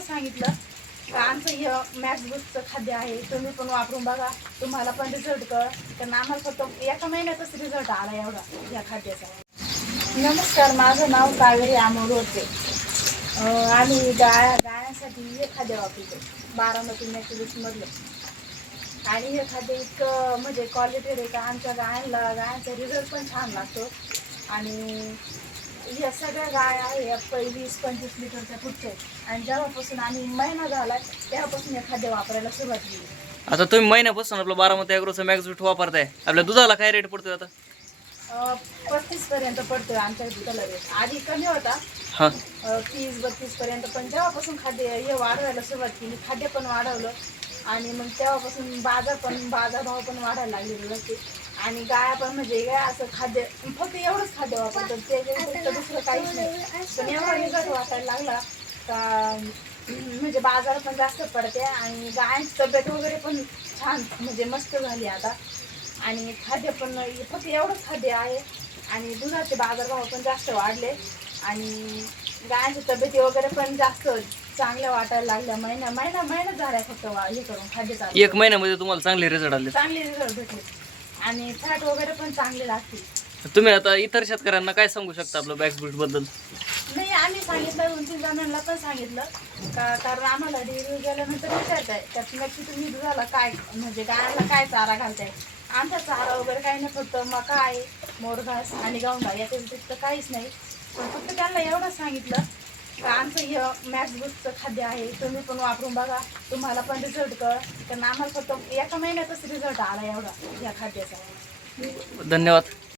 एवढं सांगितलं का आमचं हे मॅक्सबुकचं खाद्य आहे तुम्ही पण वापरून बघा. तुम्हाला पण रिझल्ट कळ कारण आम्हाला फक्त एका महिन्यातच रिझल्ट आला एवढा या खाद्याचा. नमस्कार माझं नाव कावेरी अमोल होते. आम्ही गाय गायांसाठी हे खाद्य वापरतो. बारामती मधलं. आणि हे खाद्य इतकं म्हणजे क्वालिटी आहे का? आमच्या गायांना गायांचा रिझल्ट पण छान लागतो. आणि या सगळ्या गाय आहे या वीस पंचवीस लिटरच्या आहेत. आणि जेव्हापासून आम्ही महिना झाला तेव्हापासून हे खाद्य वापरायला सुरुवात केली. आता तुम्ही महिन्यापासून आपलं बारामती अॅग्रोचं मॅक्झूट वापरताय. आपल्या दुधाला काय रेट पडतोय आता? अं, पस्तीस पर्यंत पडतोय आमच्या दुधाला रेट आधी कमी होता. हां. अं, तीस बत्तीस पर्यंत. पण जेव्हापासून खाद्य हे वाढवायला सुरुवात केली खाद्य पण वाढवलं. आणि मग तेव्हापासून बाजार पण बाजारभाव पण वाढायला लागलेले होते आणि गाया पण म्हणजे गाय असं खाद्य फक्त एवढंच खाद्य वापरतात. ते दुसरं काहीच नाही. पण एवढा रिझल्ट वाटायला लागला का म्हणजे बाजार पण जास्त पडते आणि गायांची तब्येत वगैरे पण छान म्हणजे मस्त झाली आता. आणि खाद्य पण फक्त एवढंच खाद्य आहे. आणि दुधाचे बाजारभाव पण जास्त वाढले. आणि गायांची तब्येती वगैरे पण जास्त चांगल्या वाटायला लागल्या. महिना महिना महिना झालाय फक्त वा- हे करून खाद्य एक महिन्यामध्ये तुम्हाला चांगले रिझल्ट आले. चांगले रिझल्ट भेटले. आणि फॅट वगैरे पण चांगले लागतील तुम्ही आता इतर शेतकऱ्यांना काय सांगू शकता आपलं बॅक्सबूटबद्दल? नाही आम्ही सांगितलं दोन तीन जणांना पण सांगितलं. का कारण आम्हाला डिलिव्हरी गेल्यानंतर विचारताय त्यात नक्की तुम्ही दुधाला काय म्हणजे गायांना काय चारा घालताय? आमचा चारा वगैरे काही नाही फक्त मका आहे मोरघास आणि गावंडा याच्या व्यतिरिक्त काहीच नाही. पण फक्त त्यांना एवढं सांगितलं का आमचं हे मॅक्सबुकचं खाद्य आहे तुम्ही पण वापरून बघा तुम्हाला पण रिझल्ट कळ. कारण आम्हाला फक्त एका महिन्यातच रिझल्ट आला एवढा या खाद्याचा. धन्यवाद.